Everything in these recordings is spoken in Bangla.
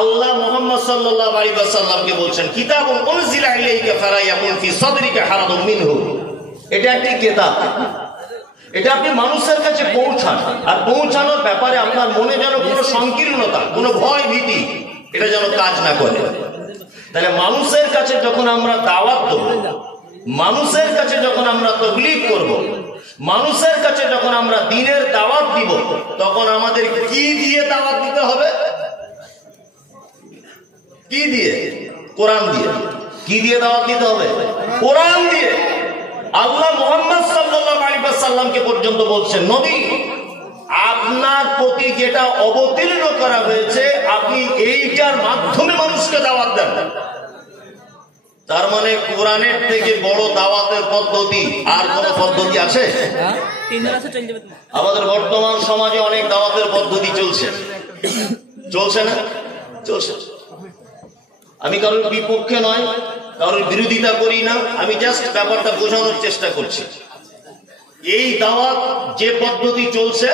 আল্লাহ মুহাম্মদ সাল্লাল্লাহু আলাইহি ওয়াসাল্লামকে বলছেন কিতাবুন উনজিলা ইলাইকা ফালা ইয়াকুন ফি সাদরিকা হারাদুম মিনহু। এটা একটি কিতাব, এটা আপনি মানুষের কাছে পৌঁছান, আর পৌঁছানোর ব্যাপারে আপনার মনে যেন কোনো সংকীর্ণতা, কোনো ভয় ভীতি এটা যেন কাজ না করে। তাহলে মানুষের কাছে যখন আমরা দাওয়াত দেব, মানুষের কাছে যখন আমরা তাবলীগ করব, মানুষের কাছে যখন আমরা দ্বীনের দাওয়াত দিব, তখন আমাদের কি দিয়ে দাওয়াত দিতে হবে? কি দিয়ে? কোরআন দিয়ে। কি দিয়ে দাওয়াত দিতে হবে? কোরআন দিয়ে। আল্লাহ মুহাম্মদ সাল্লাল্লাহু আলাইহি ওয়াসাল্লামকে পর্যন্ত বলছেন, নবী আপনার প্রতি যেটা অবতীর্ণ করা হয়েছে আপনি এইটার মাধ্যমে মানুষকে দাওয়াত দেন। তার মানে কোরআনের থেকে বড় দাওয়াতের পদ্ধতি আর কোন পদ্ধতি আছে? আমাদের বর্তমান সমাজে অনেক দাওয়াতের পদ্ধতি চলছে, চলছে না? চলছে। আমি কারোর বিপক্ষে নয়, কারোর বিরোধিতা করি না, আমি জাস্ট ব্যাপারটা বোঝানোর চেষ্টা করছি। এই দাওয়াত যে পদ্ধতি চলছে,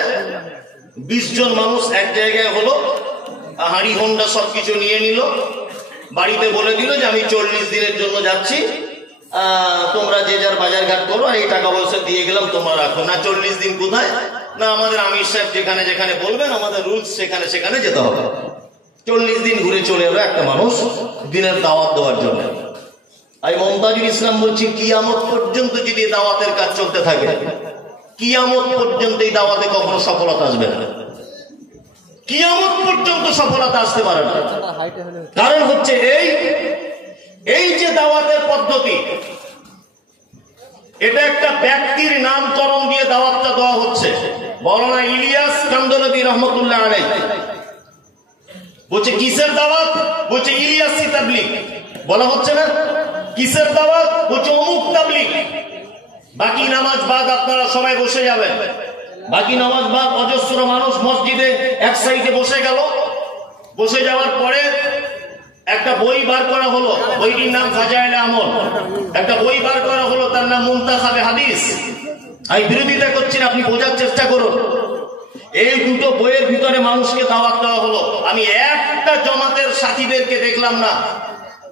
20 জন মানুষ এক জায়গায় হলো, হাঁড়ি হোন্ডা সবকিছু নিয়ে নিল, বাড়িতে বলে দিল যে আমি 40 দিনের জন্য যাচ্ছি, তোমরা যে যার বাজার ঘাট করো, এই টাকা পয়সা দিয়ে গেলাম তোমরা রাখো। না 40 দিন কোথায়? না আমাদের আমির সাহেব যেখানে যেখানে বলবেন, আমাদের রুলস সেখানে সেখানে যেতে হবে। 40 দিন ঘুরে চলে এলো একটা মানুষ দিনের দাওয়াত দেওয়ার জন্য। আমি মমতাজুল ইসলাম বলছি, কিয়ামত পর্যন্ত যদি দাওয়াতের কাজ চলতে থাকে, কিয়ামত পর্যন্ত এই দাওয়াতে কখনো সফলতা আসবে না, কিয়ামত পর্যন্ত সফলতা আসতে পারে না। কারণ হচ্ছে এই যে দাওয়াতের পদ্ধতি, এটা একটা ব্যক্তির নামকরণ দিয়ে দাওয়াতটা দেওয়া হচ্ছে। মাওলানা ইলিয়াস কান্দলবী রহমতুল্লাহ আলাইহি বলছে কিসের দাওয়াত? বলছে ইলিয়াসি তাবলীগ। বলা হচ্ছে না কিসের দাওয়াত? বলছে অমুক তাবলীগ। বাকি নামাজ বাদ আপনারা সবাই বসে যাবেন। বাকি নামাজ বাদ অজস্র মানুষ মসজিদে এক সাইডে বসে গেল। বসে যাওয়ার পরে একটা বই বার করা হলো, বইটির নাম ফাজাইলে আমল। একটা বই বার করা হলো, তার নাম মুনতাখাবে হাদিস। আমি বিরোধিতা করছি না, আপনি বোঝার চেষ্টা করুন। এই দুটো বইয়ের ভিতরে মানুষকে দাওয়াত দেওয়া হলো। আমি একটা জামাতের সাথীদেরকে দেখলাম না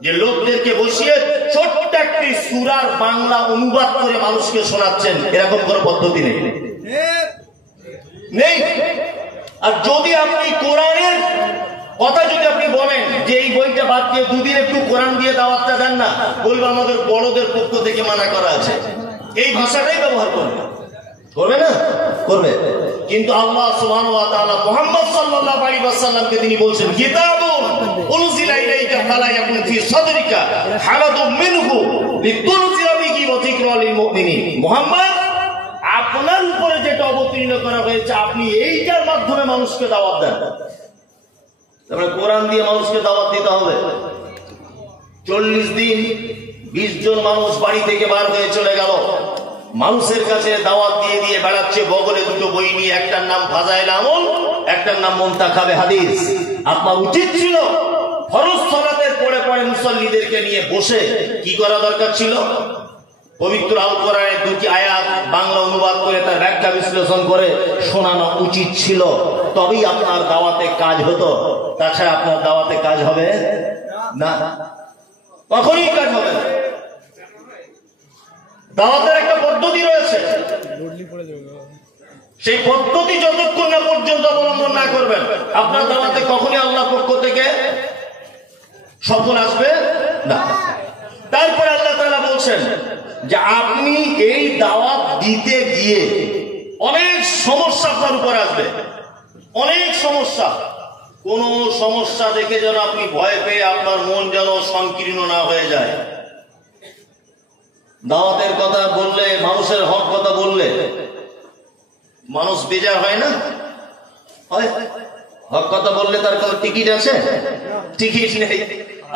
যে লোকদেরকে বসিয়ে ছোট্ট একটি সূরার বাংলা অনুবাদ করে মানুষকে শোনাচ্ছেন। এরকম কোনো পদ্ধতি নেই, নেই। আর যদি আপনি কোরআনের কথা যদি আপনি বলেন যে এই বইটা বাদ দিয়ে দুদিন একটু কোরআন দিয়ে দাওয়াতটা দেন না, বলবো আমাদের বড়দের পক্ষ থেকে মানা করা আছে। এই ভাষাটাই ব্যবহার করবে, করবে না? করবে। কিন্তু আল্লাহ সুবহানাহু ওয়া তাআলা মুহাম্মদ সাল্লাল্লাহু আলাইহি ওয়াসাল্লামকে তিনি বলছেন কিতাবুন উনজিলা ইলাইকা ফালা ইয়াকুন ফি সাদরিকা হারাদুম মিনহু লিতুনজিরা বিহি ওয়া যিকরা লিল মুমিনিন। মুহাম্মদ আপনার উপরে যেটা অবতীর্ণ করা হয়েছে আপনি এইটার মাধ্যমে মানুষকে দাওয়াত দেন। তারপরে কোরআন দিয়ে মানুষকে দাওয়াত দিতে হবে। 40 দিন 20 জন মানুষ বাড়ি থেকে বার হয়ে চলে গেল, মানুষের কাছে দাওয়াত দিয়ে দিয়ে বেড়াচ্ছে বগলে দুটো বই নিয়ে। একটার নাম ফাজাইল আমল, একটার নাম মুনতাখাবে হাদিস। আপনার উচিত ছিল ফরজ সালাতের পরে পরে মুসল্লিদেরকে নিয়ে বসে কি করা দরকার ছিল? পবিত্র আল কোরআনের দুটি আয়াত বাংলা অনুবাদ করে তার ব্যাখ্যা বিশ্লেষণ করে শোনানো উচিত ছিল। তবেই আপনার দাওয়াতে কাজ হতো। তাছাড়া আপনার দাওয়াতে কাজ হবে না, কখনই কাজ হবে না। দাওয়াতের একটা পদ্ধতি রয়েছে, সেই পদ্ধতি যতক্ষণ না পর্যন্ত অবলম্বন না করবেন আপনার দাওয়াতে কখনই আল্লাহর পক্ষ থেকে সফল আসবে না। তারপরে আল্লাহ তাআলা বলছেন যে আপনি এই দাওয়াত দিতে গিয়ে অনেক সমস্যা আপনার উপর আসবে, অনেক সমস্যা। কোন সমস্যা দেখে যেন আপনি ভয় পেয়ে আপনার মন যেন সংকীর্ণ না হয়ে যায়। দাওয়াতের কথা বললে, মানুষের হক কথা বললে মানুষ বেজার হয় না? হয়। হক কথা বললে তার কোনো টিকিট আছে? টিকিট নেই।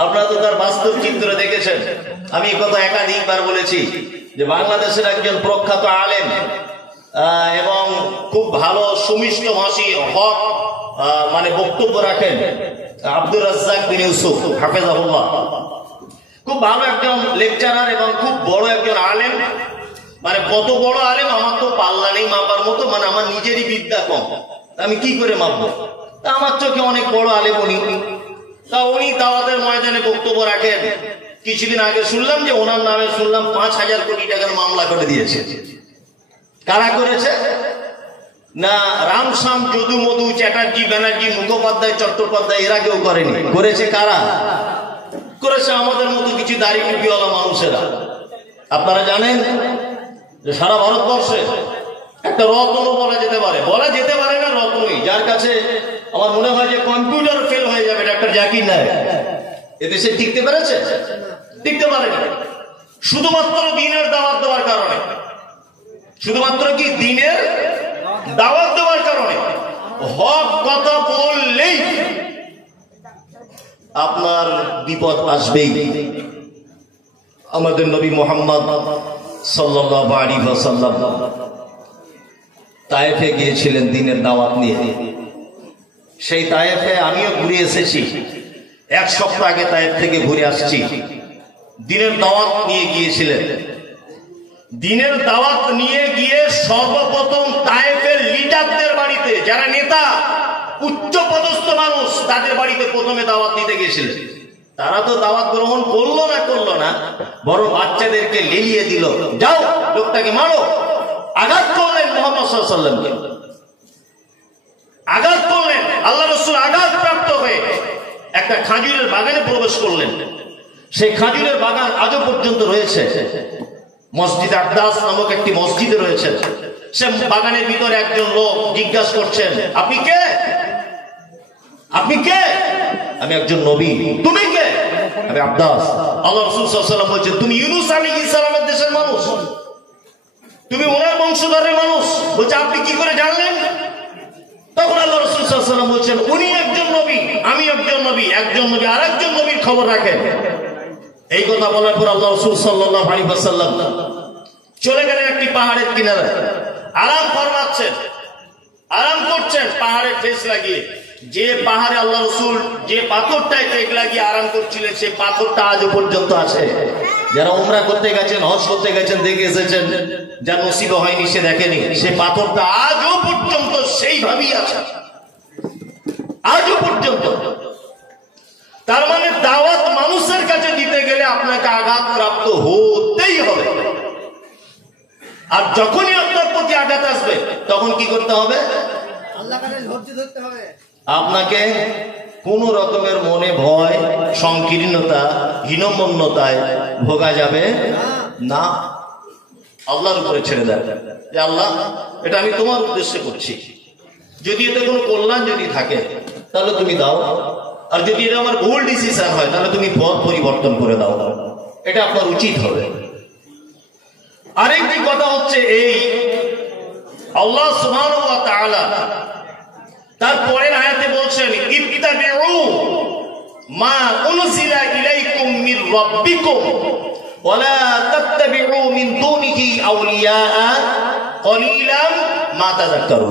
আপনারা তো তার বাস্তব চিত্র দেখেছেন। আমি এই কথা একাধিকবার বলেছি যে বাংলাদেশের একজন প্রখ্যাত আলেম এবং খুব ভালো সুমিষ্ট ভাষী হক মানে বক্তব্য রাখেন আব্দুর রাজ্জাক বিন ইউসুফ হাফেজাহুল্লাহ। খুব ভালো একজন লেকচারার এবং খুব বড় একজন আলেম। মানে কত বড় আলেম আমার তো পাল্লা নেই মাপার মতো। মানে আমার নিজেরই বিদ্যা কম, আমি কি করে মাপবো? আমার চোখে অনেক বড় আলেম উনি। তা উনি দাওয়াতের ময়দানে বক্তব্য রাখেন। কিছুদিন আগে শুনলাম যে ওনার নামে শুনলাম 5,000 কোটি টাকার মামলা করে দিয়েছে। কারা করেছে? না রামশ্যাম, যদু, মধু, চ্যাটার্জি, ব্যানার্জি, মুখোপাধ্যায়, চট্টোপাধ্যায় এরা কেউ করেনি। করেছে কারা? করেছে আমাদের মতো কিছু দাড়ি টুপিওয়ালা মানুষেরা। আপনারা জানেন যে সারা ভারতবর্ষে একটা রত্ন বলা যেতে পারে না রত্নই, যার কাছে আমার মনে হয় যে কম্পিউটার ফেল হয়ে যাবে, ডাক্তার জাকির নায়েক এদেশে টিকতে পেরেছে? টিকতে পারেনি। শুধুমাত্র দিনের দাওয়াত দেওয়ার কারণে, শুধুমাত্র কি দিনের দাওয়াত দেওয়ার কারণে। হক কথা বললেই আপনার বিপদ আসবেই। আমাদের নবী মুহাম্মদ সাল্লাল্লাহু আলাইহি ওয়াসাল্লাম তায়েফে গিয়েছিলেন দিনের দাওয়াত নিয়ে। সেই তায়েফে আমিও ঘুরে এসেছি, 1 সপ্তাহ আগে তায়েফ থেকে ঘুরে আসছি। দিনের দাওয়াত নিয়ে গিয়েছিলেন। দিনের দাওয়াত নিয়ে গিয়ে সর্বপ্রথম তায়েফের লিডারদের বাড়িতে, যারা নেতা উচ্চ পদস্থ মানুষ, তাদের বাড়িতে প্রথমে দাওয়াত দিতে গিয়েছিলেন। তারা তো দাওয়াত গ্রহণ করলো না, বড় বাচ্চাদেরকে লেলিয়ে দিল, যাও লোকটাকে মারো। আঘাত করলেন মুহাম্মদ সাল্লাল্লাহু আলাইহি ওয়াসাল্লামকে, আঘাত করলেন। আল্লাহ রাসূল আঘাত প্রাপ্ত হয়ে একটা খাজুরের বাগানে প্রবেশ করলেন। সেই খাজুরের বাগান আজও পর্যন্ত রয়েছে। মসজিদ আকদাস নামক একটি মসজিদে রয়েছে। সে বাগানের ভিতরে একজন লোক জিজ্ঞাসা করছেন, আপনি কে? আপনি কে? আমি একজন নবী। তুমি কে? আমি আব্বাস। আল্লাহ রাসূল সাল্লাল্লাহু আলাইহি ওয়াসাল্লাম বলছেন, তুমি ইউনূস আলাইহিস সালামের দেশের মানুষ, তুমি ওনার বংশধরের মানুষ। বলছে আপনি কি করে জানলেন? তখন আল্লাহ রাসূল সাল্লাল্লাহু আলাইহি ওয়াসাল্লাম বলছেন, উনি একজন নবী, আমি একজন নবী, একজন নবী আরেকজন নবীর খবর রাখেন। এই কথা বলার পর আল্লাহ রাসূল সাল্লাল্লাহু আলাইহি ওয়াসাল্লাম চলে গেলেন একটি পাহাড়ের কিনারে, আরাম ফরমাচ্ছেন, আরাম করছেন পাহাড়ে ঠেস লাগিয়ে। যে পাহাড়ে আল্লাহ রাসূল যে পাথরটায় ঠেক লাগিয়ে আরাম করছিলেন, সেই পাথরটা আজও পর্যন্ত আছে। যারা উমরা করতে গেছেন, হজ করতে গেছেন, দেখে এসেছেন, যার নসিব হয়নি সে দেখেনি, সেই পাথরটা আজও পর্যন্ত সেইভাবেই আছে, আজও পর্যন্ত। তার মানে দাওয়াত মানুষের কাছে দিতে গেলে আপনাকে আঘাত প্রাপ্ত হতেই হবে। আর যখনই আপনার প্রতি আঘাত আসবে তখন কি করতে হবে? আপনাকে কোন রকমের মনে ভয়, সংকীর্ণতা, হীনমন্যতায় ভোগা যাবে না। আল্লাহর উপরে ছেড়ে দেয় যে আল্লাহ, এটা আমি তোমার উদ্দেশ্যে করছি, যদি এতে কোনো কল্যাণ যদি থাকে তাহলে তুমি দাও, আর যদি এটা আমার ভুল ডিসিশন হয় তাহলে তুমি পথ পরিবর্তন করে দাও। এটা আপনার উচিত হবে। আরেকটি কথা হচ্ছে এই, আল্লাহ সুবহানাহু ওয়া তাআলা তার পরের আয়াতে বলছেন, ইত্তাবিউ মা উনজিলা ইলাইকুম মির রাব্বিকুম ওয়া লা তাত্তাবিউ মিন দুনিহি আউলিয়া কলিলাম মা তাযাক্কারুন।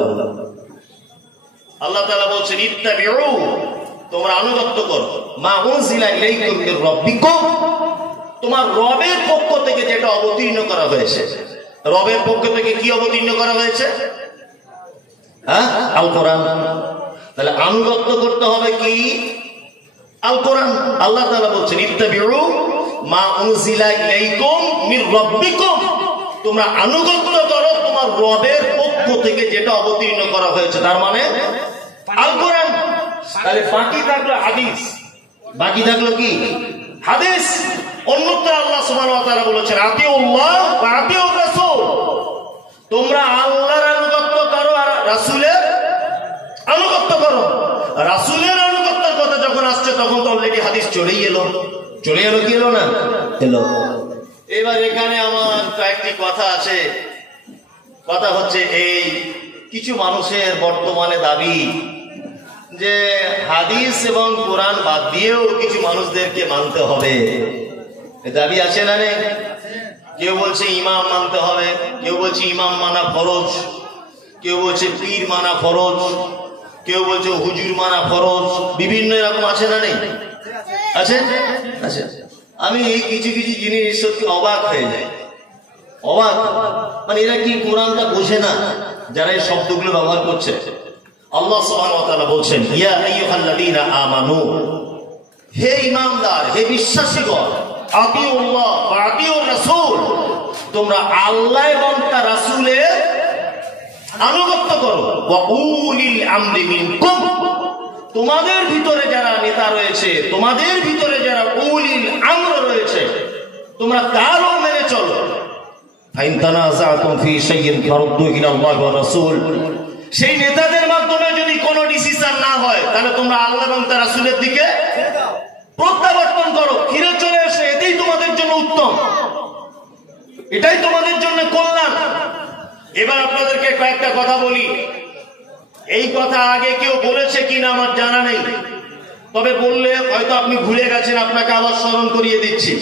আল্লাহ তাআলা বলছেন, ইত্তাবিউ, তোমরা আনুগত্য করো, মা উনজিলা ইলাইকুম মির রাব্বিকুম, তোমার রবের পক্ষ থেকে যেটা অবতীর্ণ করা হয়েছে। রবের পক্ষ থেকে কি অবতীর্ণ করা হয়েছে? আল কোরআন। তাহলে আনুগত্য করতে হবে কি? আল কোরআন। আল্লাহ তাআলা বলছেন, ইত্তাবিউ মা উনজিলা ইলাইকুম মির রাব্বিকুম, তোমরা আনুগত্য করো তোমার রবের পক্ষ থেকে যেটা অবতীর্ণ করা হয়েছে, তার মানে আল কোরআন। তাহলে বাকি থাকলো হাদিস, বাকি থাকলো কি? হাদিস। অন্যত্র আল্লাহ সুবহানাহু ওয়া তাআলা বলেছেন, আতিউল্লাহ ওয়া আতিউর রাসূল, তোমরা আল্লাহর আনুগত্য করো আর রাসূলের আনুগত্য করো। রাসূলের আনুগত্যের কথা যখন আসছে তখন তো অলরেডি হাদিস চলেই এলো। চলে এলো কি এলো না? এলো। এবার এখানে আমার কয়েকটি কথা আছে। কথা হচ্ছে এই, কিছু মানুষের বর্তমানে দাবি যে হাদিস এবং কোরআন বাদ দিয়েও কিছু মানুষদেরকে মানতে হবে। দাবি আছে না? নেই? কেউ বলছে ইমাম মানতে হবে, কেউ বলছে ইমাম মানা ফরজ, কেউ বলছে পীর মানা ফরজ, কেউ বলছে হুজুর মানা ফরজ, বিভিন্ন এরকম আছে না? নেই? আছে? আছে। আমি এই কিছু কিছু জিনিস সত্যি অবাক হয়ে যায়, অবাক। মানে এরা কি কোরআনটা বোঝে না যারা এই শব্দগুলো ব্যবহার করছে? আল্লাহ সুবহানাহু ওয়া তাআলা বলছেন, ইয়া আইয়ুহাল্লাযীনা আমানু, হে ইমানদার, হে বিশ্বাসীগণ, আতিউল্লাহ ওয়া আতিউর রাসূল, তোমরা আল্লাহ এবং তার রাসূলের আনুগত্য করো। ওয়া উলিল আমরি মিনকুম, তোমাদের ভিতরে যারা নেতা রয়েছে, তোমাদের ভিতরে যারা উলিল আমর রয়েছে, তোমরা তারও মেনে চলো। ফাইন তানাযাতুম ফি শাইইন ফারুদ্দু ইলাল্লাহি ওয়া রাসূল, সেই নেতাদের মাধ্যমে যদি কোনো ডিসিশন না হয় তাহলে তোমরা আল্লাহ এবং তার রাসূলের দিকে প্রত্যাবর্তন করো, ফিরে চলে এসো। এটাই তোমাদের জন্য উত্তম, এটাই তোমাদের জন্য কল্যাণ। এবার আপনাদেরকে কয়েকটা কথা বলি। এই কথা আগে কেউ বলেছে কিনা আমার জানা নেই, তবে বললে হয়তো আপনি ভুলে গেছেন, আপনাকে আবার স্মরণ করিয়ে দিচ্ছি।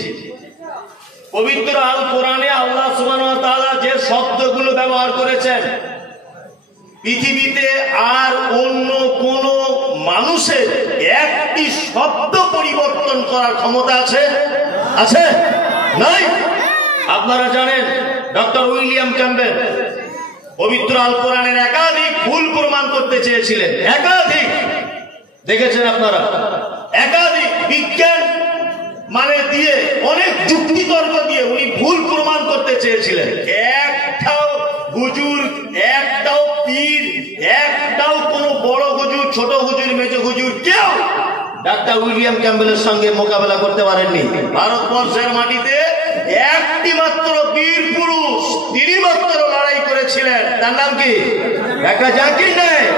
পবিত্র আল কোরআনে আল্লাহ সুবহানাহু ওয়া তাআলা যে শব্দগুলো ব্যবহার করেছেন, পৃথিবীতে আর অন্য কোন মানুষের একটি শব্দ পরিবর্তন করার ক্ষমতা আছে? আছে? নাই। আপনারা জানেন ডক্টর উইলিয়াম ক্যাম্পবেল পবিত্র আল কোরআনের একাধিক ভুল প্রমাণ করতে চেয়েছিলেন, একাধিক, দেখেছেন আপনারা, একাধিক বিজ্ঞান মানে দিয়ে, অনেক যুক্তি তর্ক দিয়ে উনি ভুল প্রমাণ করতে চেয়েছিলেন। একটাও হুজুর, একটাও পীর, একটাও কোন বড় হুজুর, ছোট হুজুর, মেজ হুজুর, কেউ ডাক্তার উইলিয়াম ক্যাম্পবেলের সঙ্গে মোকাবেলা করতে পারেননি। ভারতবর্ষের মাটিতে একটি মাত্র বীর পুরুষ, তিনি মাত্র লড়াই করেছিলেন, তার নাম কি? একটা জাকির নায়েক।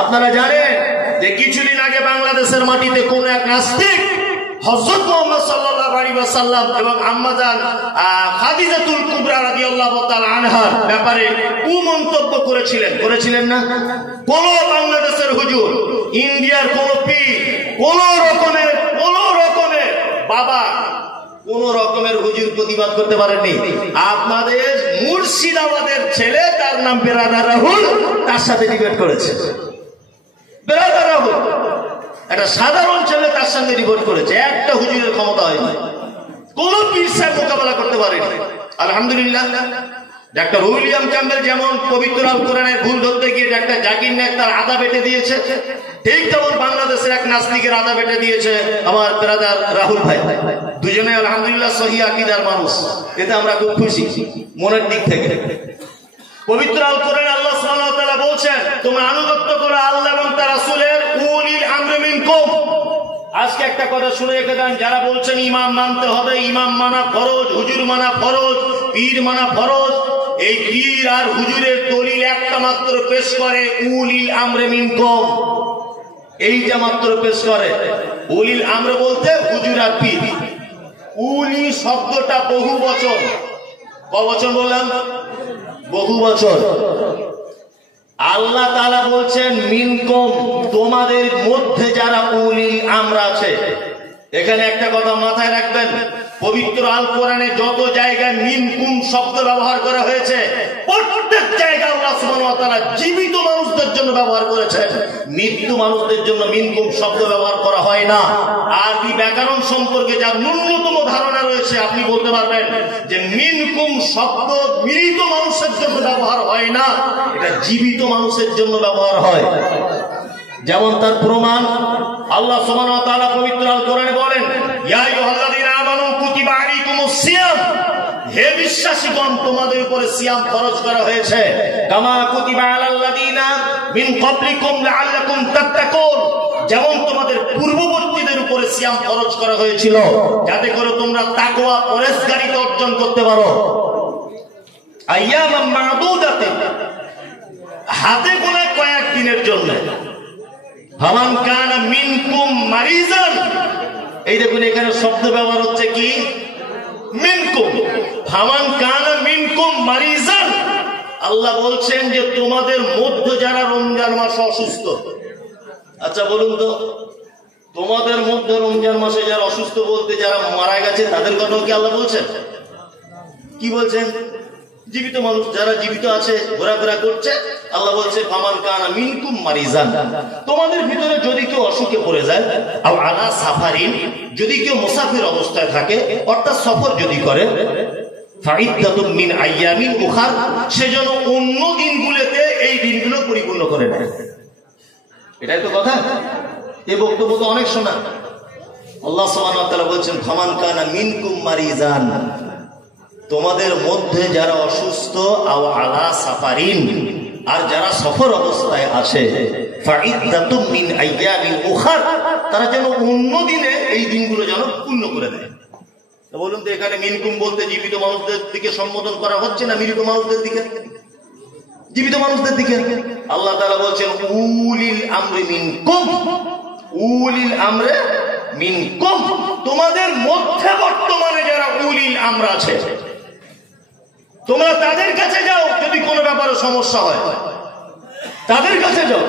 আপনারা জানেন যে কিছুদিন আগে বাংলাদেশের মাটিতে কোন এক নাস্তিক হযরত মুহাম্মদ সাল্লাল্লাহু আলাইহি ওয়াসাল্লাম এবং আম্মা জান খাদিজাতুল কুবরা রাদিয়াল্লাহু তাআলা আনহার ব্যাপারে কুমন্তব্য করেছিলেন না? কোন বাংলাদেশের হুজুর, ইন্ডিয়ার কোন পীর, কোন রকমের বাবা, কোন রকমের হুজুর প্রতিবাদ করতে পারেননি। আপনাদের মুর্শিদাবাদের ছেলে, তার নাম বেরাদার রাহুল, তার সাথে ডিবেট করেছে। বেরাদার রাহুল একটা সাধারণ ছেলে, তার সঙ্গে ডিবেট করেছে। একটা হুজুরের ক্ষমতা হয়নি, কোন পীর সাহেব মোকাবেলা করতে পারেনি। আলহামদুলিল্লাহ। ডাক্তার উইলিয়াম ক্যাম্পবেল যেমন পবিত্র আল কোরআনের ভুল ধরতে গিয়ে ডাক্তার জাকির নায়েক তার আদা বেটে দিয়েছে, ঠিক তেমন বাংলাদেশের এক নাস্তিকের আদা বেটে দিয়েছে আমার ব্রাদার রাহুল ভাই। দুজনে আলহামদুলিল্লাহ সহি আকীদার মানুষ, এতে আমরা খুব খুশি মনের দিক থেকে। পবিত্র আল কোরআনে আল্লাহ সুবহানাহু ওয়া তাআলা বলছেন, তোমরা আনুগত্য করো আল্লাহ এবং তার রাসূলের, উলিল আমরি মিনকুম। আজকে একটা কথা শুনে রেখে দেন, যারা বলছেন ইমাম মানতে হবে, ইমাম মানা ফরজ, হুজুর মানা ফরজ, পীর মানা ফরজ, এই পীর আর হুজুরের দলিল একটা মাত্র পেশ করে, উলিল আমরি মিনকুম, এইটা মাত্র পেশ করে। উলিল আমর বলতে হুজুর আর পীর। উলি শব্দটা বহু বচন, কবচন বললাম? বহু বচন। আল্লাহ তাআলা বলছেন মিনকুম, তোমাদের মধ্যে যারা উলিল আমর আছে। এখানে একটা কথা মাথায় রাখবেন, পবিত্র আল কোরআনে যত জায়গায় মিনকুম শব্দ ব্যবহার করা হয়েছে, প্রত্যেক জায়গায় আল্লাহ সুবহানাহু ওয়া তাআলা জীবিত মানুষদের জন্য ব্যবহার করেছেন, মৃত্যু মানুষদের জন্য মিনকুম শব্দ ব্যবহার করা হয় না। আরবি ব্যাকরণ সম্পর্কে যার ন্যূনতম ধারণা রয়েছে, আপনি বলতে পারবেন যে মিনকুম শব্দ মৃত মানুষের জন্য ব্যবহার হয় না, এটা জীবিত মানুষের জন্য ব্যবহার হয়। যেমন তার প্রমাণ আল্লাহ সুবহানাহু ওয়া তাআলা পবিত্র আল কোরআনে বলেন, ইয়া আইয়ুহাল্লাযীনা আমানু কুতিবা আলাইকুমুস সিয়াম, হে বিশ্বাসীগণ তোমাদের উপরে সিয়াম ফরজ করা হয়েছে, কামা কুতিবা আলাল্লাযীনা মিন ক্বাবলিকুম লাআল্লাকুম তাত্তাকুন, যেমন তোমাদের পূর্ববর্তীদের উপরে সিয়াম ফরজ করা হয়েছিল যাতে করে তোমরা তাকওয়া পরহেজগারিতা অর্জন করতে পারো। আইয়ামান মা'দুদাতিন, হাতে গোনা কয়েক দিনের জন্য। ফামান কানা মিনকুম মারিজান, এই দেখুন এখানে শব্দ ব্যবহার হচ্ছে কি? মিনকুম। ফামান কানা মিনকুম মারিজান, আল্লাহ বলছেন যে তোমাদের মধ্যে যারা রমজান মাসে অসুস্থ। আচ্ছা বলুন তো, তোমাদের মধ্যে রমজান মাসে যারা অসুস্থ বলতে যারা মারা গেছে তাদের কথাও কি আল্লাহ বলছেন? কি বলছেন? জীবিত মানুষ যারা জীবিত আছে, ঘোরাফেরা করছে, আল্লাহ বলছে ফামান কানা মিনকুম মারিজান, তোমাদের ভিতরে যদি কেউ অসুখে পড়ে যায়, আও আলা সাফারিন, যদি কেউ মুসাফির অবস্থায় থাকে, অর্থাৎ সফর যদি করে, ফাইদ্দাতুম মিন আইয়ামিন উখার, সেজন্য অন্য দিনগুলোতে এই দিনগুলো পরিপূর্ণ করে নেয়। এটাই তো কথা। এই বক্তব্য তো অনেক শোনা। আল্লাহ সুবহানাহু ওয়া তাআলা বলেছেন ফামান কানা মিনকুম মারিজান, তোমাদের মধ্যে যারা অসুস্থ আও আলা সাফারিন, আর যারা সফর অবস্থায় আছে, ফাইদ্দাতুম মিন আইয়ামিন উখার, তারা যেন অন্য দিনে এই দিনগুলো যেন পূর্ণ করে দেয়। তো বলুন তো এখানে মিনকুম বলতে জীবিত মানুষদের দিকে সম্বোধন করা হচ্ছে না মৃত মানুষদের দিকে? জীবিত মানুষদের দিকে। আল্লাহ তাআলা বলছেন উলিল আমরি মিনকুম, উলিল আমরে মিনকুম, তোমাদের মধ্যে বর্তমানে যারা উলিল আমর আছে তোমরা তাদের কাছে যাও। যদি কোনো ব্যাপারে সমস্যা হয় তাদের কাছে যাও।